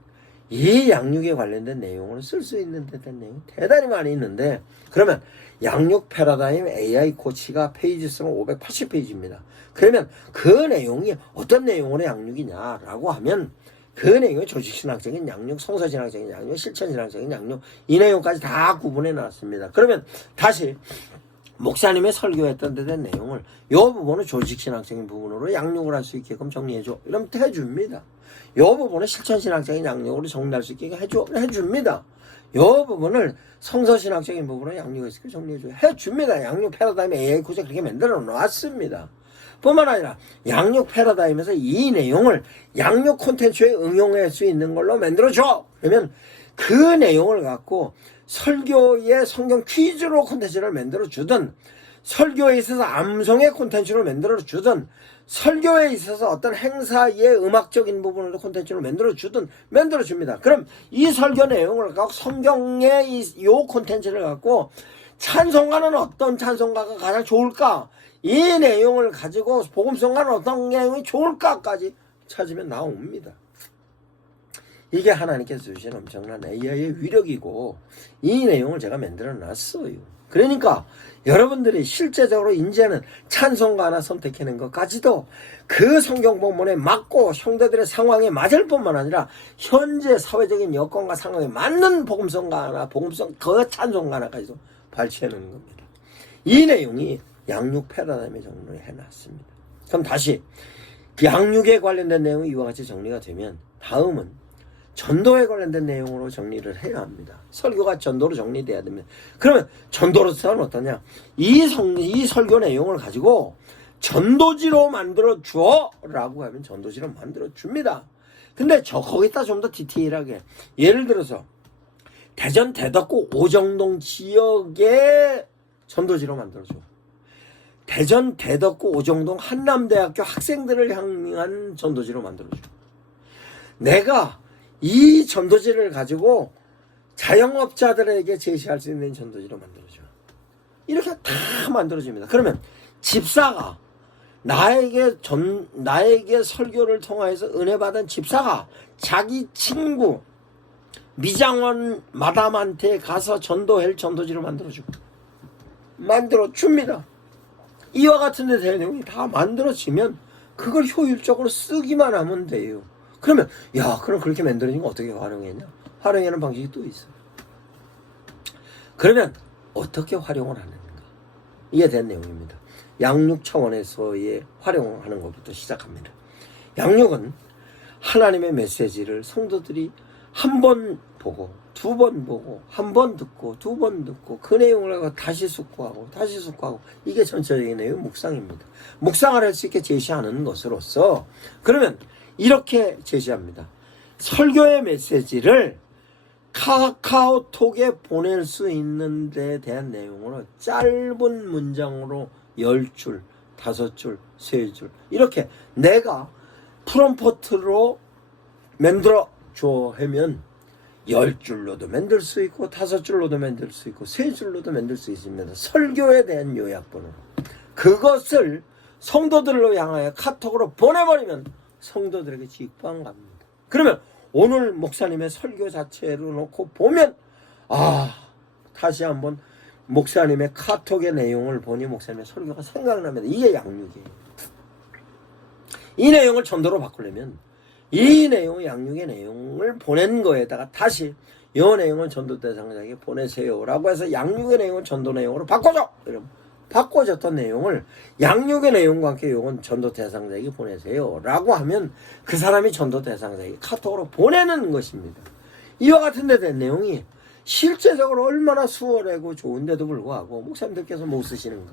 이 양육에 관련된 내용을 쓸 수 있는 듯한 내용이 대단히 많이 있는데 그러면 양육 패러다임 AI 코치가 페이지 수는 580페이지입니다. 그러면 그 내용이 어떤 내용으로 양육이냐라고 하면 그 내용이 조직신학적인 양육, 성서신학적인 양육, 실천신학적인 양육 이 내용까지 다 구분해 놨습니다. 그러면 다시 목사님의 설교했던 데 대한 내용을 이 부분은 조직신학적인 부분으로 양육을 할 수 있게끔 정리해줘. 이러면 해줍니다. 이 부분은 실천신학적인 양육으로 정리할 수 있게 해줍니다. 이 부분을 성서신학적인 부분으로 양육할 수 있게 정리해줘. 해줍니다. 양육 패러다임 AI 코치 그렇게 만들어 놨습니다. 뿐만 아니라 양육 패러다임에서 이 내용을 양육 콘텐츠에 응용할 수 있는 걸로 만들어줘. 그러면 그 내용을 갖고 설교의 성경 퀴즈로 콘텐츠를 만들어주든 설교에 있어서 암송의 콘텐츠로 만들어주든 설교에 있어서 어떤 행사의 음악적인 부분으로 콘텐츠를 만들어줍니다. 그럼 이 설교 내용을 갖고 성경의 이 콘텐츠를 갖고 찬송가는 어떤 찬송가가 가장 좋을까? 이 내용을 가지고 복음성가는 어떤 내용이 좋을까까지 찾으면 나옵니다. 이게 하나님께서 주신 엄청난 AI의 위력이고 이 내용을 제가 만들어 놨어요. 그러니까 여러분들이 실제적으로 이제는 찬송가 하나 선택하는 것까지도 그 성경 본문에 맞고 형제들의 상황에 맞을 뿐만 아니라 현재 사회적인 여건과 상황에 맞는 복음성가 하나, 그 찬송가 하나까지도 발췌하는 겁니다. 이 내용이 양육 패러다임에 정리를 해놨습니다. 그럼 다시 양육에 관련된 내용이 이와 같이 정리가 되면 다음은 전도에 관련된 내용으로 정리를 해야 합니다. 설교가 전도로 정리돼야 됩니다. 그러면 전도로서는 어떠냐? 이 설교 내용을 가지고 전도지로 만들어 줘! 라고 하면 전도지로 만들어 줍니다. 근데 거기다 좀 더 디테일하게 예를 들어서 대전 대덕구 오정동 지역의 전도지로 만들어 줘. 대전 대덕구 오정동 한남대학교 학생들을 향한 전도지로 만들어 줘. 내가 이 전도지를 가지고 자영업자들에게 제시할 수 있는 전도지로 만들어줘. 이렇게 다 만들어집니다. 그러면 집사가 나에게 설교를 통해서 은혜 받은 집사가 자기 친구 미장원 마담한테 가서 전도할 전도지를 만들어줍니다. 이와 같은 데 대한 내용이 다 만들어지면 그걸 효율적으로 쓰기만 하면 돼요. 그러면 그럼 그렇게 만들어진 거 어떻게 활용했냐? 활용하는 방식이 또 있어요. 그러면 어떻게 활용을 하는가? 이에 대한 내용입니다. 양육 차원에서의 활용하는 것부터 시작합니다. 양육은 하나님의 메시지를 성도들이 한 번 보고 두 번 보고 한 번 듣고 두 번 듣고 그 내용을 하고 다시 숙고하고 이게 전체적인 내용 묵상입니다. 묵상을 할 수 있게 제시하는 것으로서 그러면 이렇게 제시합니다. 설교의 메시지를 카카오톡에 보낼 수 있는 데 대한 내용으로 짧은 문장으로 10줄, 5줄, 3줄 이렇게 내가 프롬포트로 만들어 줘 하면 10줄로도 만들 수 있고 5줄로도 만들 수 있고 3줄로도 만들 수 있습니다. 설교에 대한 요약본으로 그것을 성도들로 향하여 카톡으로 보내버리면 성도들에게 직방 갑니다. 그러면 오늘 목사님의 설교 자체로 놓고 보면 다시 한번 목사님의 카톡의 내용을 보니 목사님의 설교가 생각납니다. 이게 양육이에요. 이 내용을 전도로 바꾸려면 이 내용, 양육의 내용을 보낸 거에다가 다시 이 내용을 전도 대상자에게 보내세요라고 해서 양육의 내용을 전도 내용으로 바꿔줘! 이러면 바꿔줬던 내용을 양육의 내용과 함께 이건 전도 대상자에게 보내세요라고 하면 그 사람이 전도 대상자에게 카톡으로 보내는 것입니다. 이와 같은 데 된 내용이 실제적으로 얼마나 수월하고 좋은데도 불구하고 목사님들께서 못 쓰시는가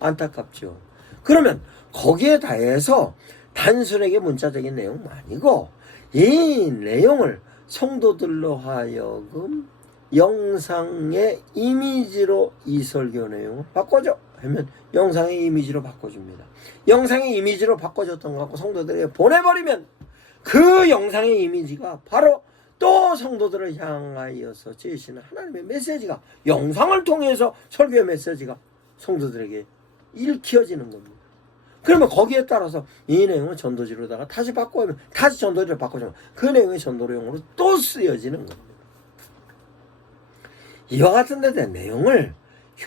안타깝죠. 그러면 거기에 대해서 단순하게 문자적인 내용은 아니고 이 내용을 성도들로 하여금 영상의 이미지로 이 설교 내용을 바꿔줘 하면 영상의 이미지로 바꿔줍니다. 영상의 이미지로 바꿔줬던 것 같고 성도들에게 보내버리면 그 영상의 이미지가 바로 또 성도들을 향하여서 제시는 하나님의 메시지가 영상을 통해서 설교의 메시지가 성도들에게 읽혀지는 겁니다. 그러면 거기에 따라서 이 내용을 전도지로다가 다시 바꿔오면 다시 전도지로 바꿔주면 그 내용이 전도용으로 또 쓰여지는 겁니다. 이와 같은 데 대한 내용을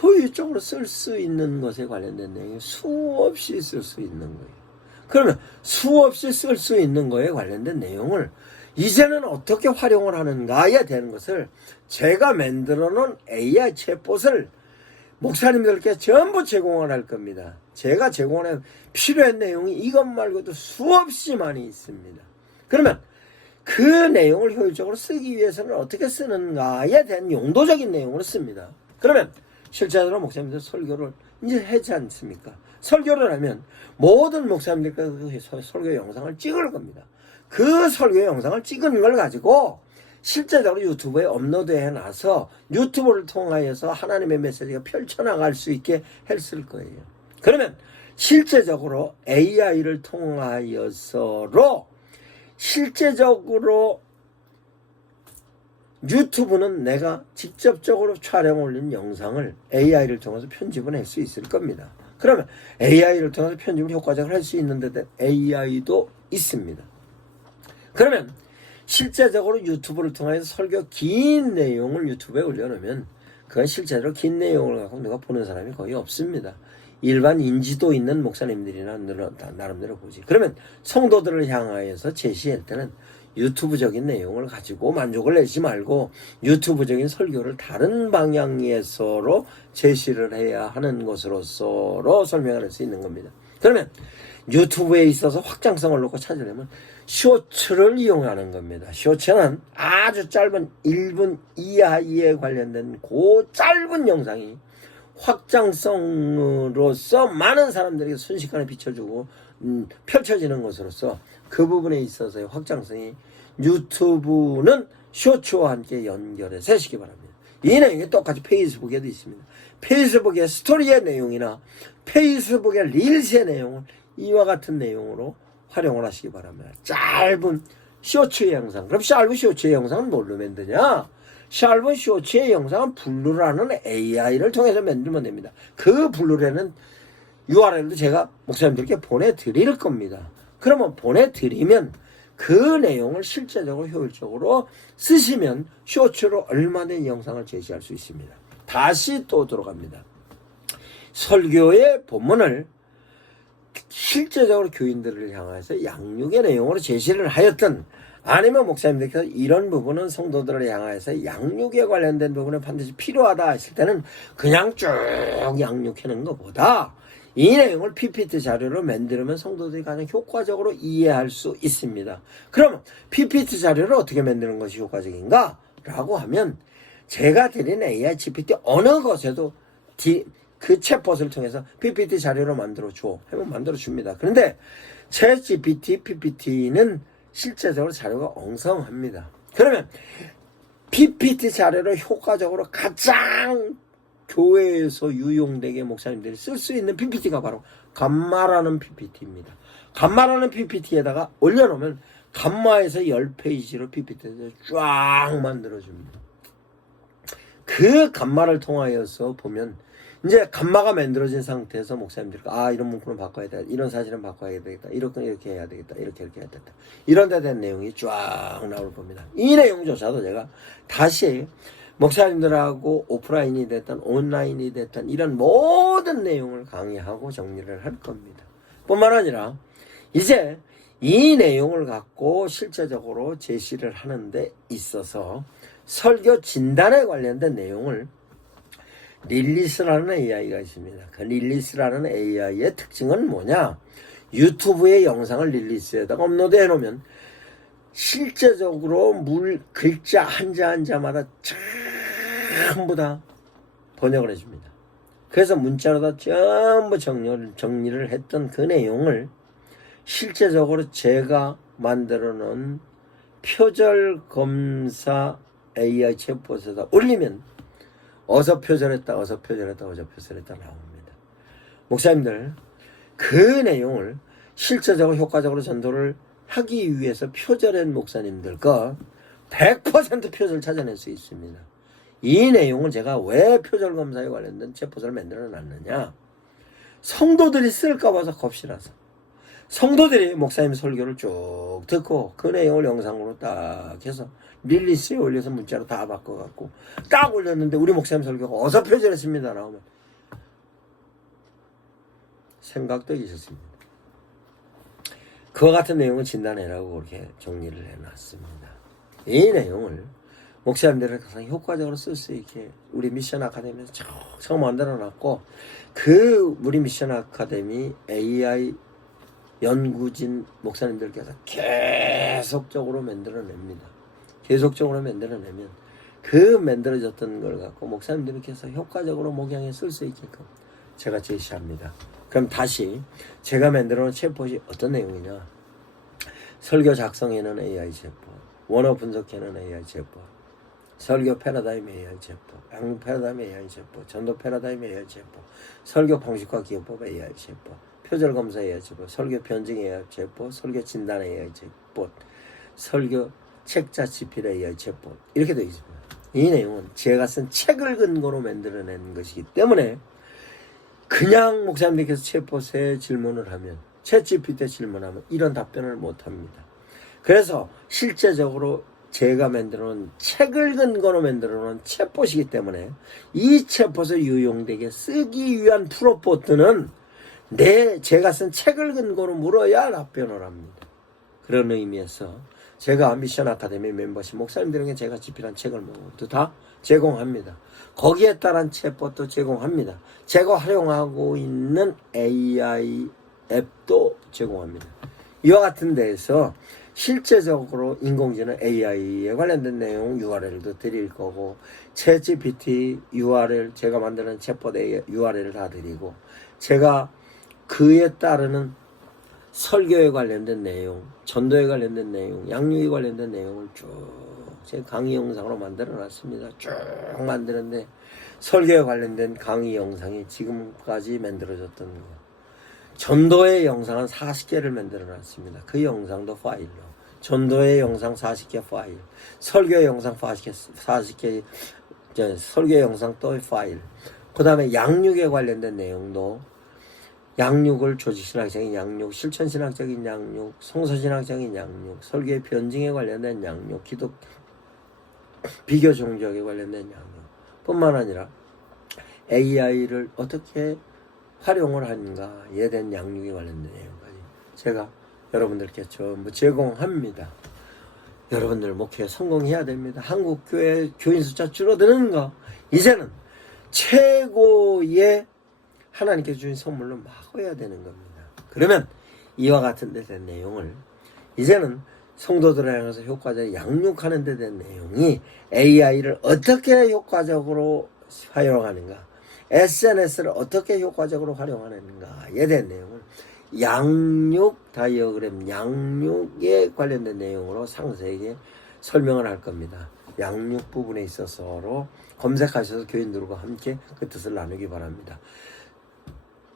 효율적으로 쓸 수 있는 것에 관련된 내용이 수없이 쓸 수 있는 거예요. 그러면 수없이 쓸 수 있는 거에 관련된 내용을 이제는 어떻게 활용을 하는가에 대한 것을 제가 만들어 놓은 AI 챗봇을 목사님들께 전부 제공을 할 겁니다. 제가 제공하는 필요한 내용이 이것 말고도 수없이 많이 있습니다. 그러면 그 내용을 효율적으로 쓰기 위해서는 어떻게 쓰는가에 대한 용도적인 내용으로 씁니다. 그러면 실제로 목사님들 설교를 이제 하지 않습니까? 설교를 하면 모든 목사님들께서 설교 영상을 찍을 겁니다. 그 설교 영상을 찍은 걸 가지고 실제적으로 유튜브에 업로드해 놔서 유튜브를 통하여서 하나님의 메시지가 펼쳐나갈 수 있게 했을 거예요. 그러면 실제적으로 AI를 통하여서로 실제적으로 유튜브는 내가 직접적으로 촬영 올린 영상을 AI를 통해서 편집을 할 수 있을 겁니다. 그러면 AI를 통해서 편집을 효과적으로 할 수 있는 데 AI도 있습니다. 그러면 실제적으로 유튜브를 통해서 설교 긴 내용을 유튜브에 올려놓으면 그건 실제로 긴 내용을 갖고 누가 보는 사람이 거의 없습니다. 일반 인지도 있는 목사님들이나 나름대로 보지. 그러면 성도들을 향하여서 제시할 때는 유튜브적인 내용을 가지고 만족을 내지 말고 유튜브적인 설교를 다른 방향에서로 제시를 해야 하는 것으로서로 설명할 수 있는 겁니다. 그러면 유튜브에 있어서 확장성을 놓고 찾으려면 쇼츠를 이용하는 겁니다. 쇼츠는 아주 짧은 1분 이하에 관련된 그 짧은 영상이 확장성으로서 많은 사람들에게 순식간에 비춰주고 펼쳐지는 것으로서 그 부분에 있어서의 확장성이 유튜브는 쇼츠와 함께 연결해서 하시기 바랍니다. 이 내용이 똑같이 페이스북에도 있습니다. 페이스북의 스토리의 내용이나 페이스북의 릴스의 내용을 이와 같은 내용으로 활용을 하시기 바랍니다. 짧은 쇼츠의 영상. 그럼 짧은 쇼츠의 영상은 뭘로 만드냐? 짧은 쇼츠의 영상은 블루라는 AI를 통해서 만들면 됩니다. 그 블루라는 URL도 제가 목사님들께 보내드릴 겁니다. 그러면 보내드리면 그 내용을 실제적으로 효율적으로 쓰시면 쇼츠로 얼마든지 영상을 제시할 수 있습니다. 다시 또 들어갑니다. 설교의 본문을 실제적으로 교인들을 향해서 양육의 내용으로 제시를 하였든 아니면 목사님들께서 이런 부분은 성도들을 향해서 양육에 관련된 부분은 반드시 필요하다 하실 때는 그냥 쭉 양육하는 것보다 이 내용을 PPT 자료로 만들면 성도들이 가장 효과적으로 이해할 수 있습니다. 그럼 PPT 자료를 어떻게 만드는 것이 효과적인가? 라고 하면 제가 드린 AI GPT 어느 것에도 그 챗봇을 통해서 PPT 자료로 만들어줘 하면 만들어줍니다. 그런데 챗 GPT, PPT는 실제적으로 자료가 엉성합니다. 그러면 PPT 자료를 효과적으로 가장 교회에서 유용되게 목사님들이 쓸 수 있는 PPT가 바로 감마라는 PPT입니다. 감마라는 PPT에다가 올려놓으면 감마에서 10페이지로 PPT를 쫙 만들어줍니다. 그 감마를 통하여서 보면 이제 감마가 만들어진 상태에서 목사님들과 이런 문구는 바꿔야 돼, 이런 사진은 바꿔야 되겠다, 이렇게 해야 되겠다, 이렇게 해야 되겠다, 이런 데 대한 내용이 쫙 나올 겁니다. 이 내용조차도 제가 다시 목사님들하고 오프라인이 됐든 온라인이 됐든 이런 모든 내용을 강의하고 정리를 할 겁니다. 뿐만 아니라 이제 이 내용을 갖고 실제적으로 제시를 하는 데 있어서 설교 진단에 관련된 내용을 릴리스라는 AI가 있습니다. 그 릴리스라는 AI의 특징은 뭐냐? 유튜브에 영상을 릴리스에다가 업로드해 놓으면 실제적으로 글자 한자 한자마다 전부 다 번역을 해줍니다. 그래서 문자로 다 전부 정리를 했던 그 내용을 실제적으로 제가 만들어 놓은 표절 검사 AI 챗봇에다 올리면 어서 표절했다 나옵니다. 목사님들, 그 내용을 실제적으로 효과적으로 전도를 하기 위해서 표절한 목사님들과 100% 표절 찾아낼 수 있습니다. 이 내용을 제가 왜 표절 검사에 관련된 챗봇을 만들어 놨느냐? 성도들이 쓸까 봐서 겁이라서. 성도들이 목사님 설교를 쭉 듣고 그 내용을 영상으로 딱 해서 릴리스에 올려서 문자로 다 바꿔갖고 딱 올렸는데 우리 목사님 설교가 어서 표절했습니다 나오면 생각도 있었습니다. 그와 같은 내용은 진단해라고 그렇게 정리를 해놨습니다. 이 내용을 목사님들이 가장 효과적으로 쓸 수 있게 우리 미션 아카데미에서 처음 만들어놨고 그 우리 미션 아카데미 AI 연구진 목사님들께서 계속적으로 만들어냅니다. 계속적으로 만들어내면 그 만들어졌던 걸 갖고 목사님들께서 효과적으로 목양에 쓸 수 있게끔 제가 제시합니다. 그럼 다시 제가 만들어놓은 챗봇이 어떤 내용이냐? 설교 작성에는 AI 챗봇, 원어 분석에는 AI 챗봇, 설교 패러다임 AI 챗봇, 양육 패러다임 AI 챗봇, 전도 패러다임 AI 챗봇, 설교 방식과 기업법 AI 챗봇, 표절 검사 AI 챗봇, 설교 변증 AI 챗봇, 설교 진단 AI 챗봇, 설교 책자 집필 AI 챗봇 이렇게 되어 있습니다. 이 내용은 제가 쓴 책을 근거로 만들어낸 것이기 때문에 그냥 목사님들께서 챗봇에 질문을 하면 챗GPT에 질문하면 이런 답변을 못합니다. 그래서 실제적으로 제가 만들어놓은 책을 근거로 만들어놓은 챗봇이기 때문에 이 챗봇을 유용되게 쓰기 위한 프로포트는 제가 쓴 책을 근거로 물어야 답변을 합니다. 그런 의미에서 제가 미션 아카데미 멤버십 목사님들에게 제가 집필한 책을 모두 다 제공합니다. 거기에 따른 챗봇도 제공합니다. 제가 활용하고 있는 AI 앱도 제공합니다. 이와 같은 데에서 실제적으로 인공지능 AI에 관련된 내용 URL도 드릴 거고 챗GPT URL 제가 만드는 챗봇 URL을 다 드리고 제가 그에 따르는 설교에 관련된 내용, 전도에 관련된 내용, 양육에 관련된 내용을 쭉 제 강의 영상으로 만들어 놨습니다. 쭉 만드는데 설교에 관련된 강의 영상이 지금까지 만들어졌던 거. 전도의 영상은 40개를 만들어 놨습니다. 그 영상도 파일로. 전도의 영상 40개 파일. 설교의 영상 40개, 설교의 영상 또 파일. 그 다음에 양육에 관련된 내용도 양육을 조직신학적인 양육, 실천신학적인 양육, 성서신학적인 양육, 설교의 변증에 관련된 양육, 기독 비교 종족에 관련된 양육 뿐만 아니라 AI를 어떻게 활용을 하는가에 대한 양육에 관련된 내용까지 제가 여러분들께 전부 제공합니다. 여러분들 목회에 성공해야 됩니다. 한국 교회 교인 숫자 줄어드는가? 이제는 최고의 하나님께서 주신 선물로 막아야 되는 겁니다. 그러면 이와 같은 데 대한 내용을 이제는 성도들을 향해서 효과적으로 양육하는 데 대한 내용이 AI를 어떻게 효과적으로 활용하는가, SNS를 어떻게 효과적으로 활용하는가에 대한 내용을 양육 다이어그램, 양육에 관련된 내용으로 상세하게 설명을 할 겁니다. 양육 부분에 있어서로 검색하셔서 교인들과 함께 그 뜻을 나누기 바랍니다.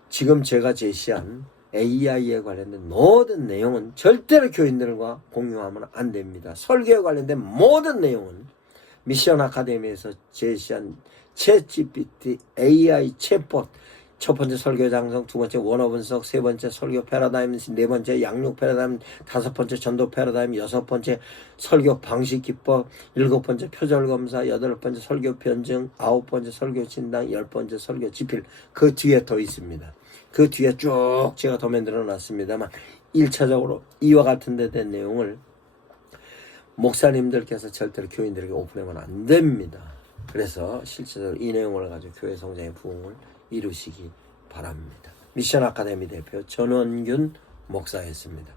지금 제가 제시한 AI에 관련된 모든 내용은 절대로 교인들과 공유하면 안 됩니다. 설교에 관련된 모든 내용은 미션 아카데미에서 제시한 챗GPT AI 챗봇 첫 번째 설교 장성, 두 번째 원어 분석, 세 번째 설교 패러다임, 네 번째 양육 패러다임, 다섯 번째 전도 패러다임, 여섯 번째 설교 방식 기법, 일곱 번째 표절 검사, 여덟 번째 설교 변증, 아홉 번째 설교 진단, 열 번째 설교 지필. 그 뒤에 더 있습니다. 그 뒤에 쭉 제가 더 만들어 놨습니다만 1차적으로 이와 같은 데 된 내용을 목사님들께서 절대로 교인들에게 오픈하면 안 됩니다. 그래서 실제적으로 이 내용을 가지고 교회 성장의 부흥을 이루시기 바랍니다. 미션 아카데미 대표 전원균 목사였습니다.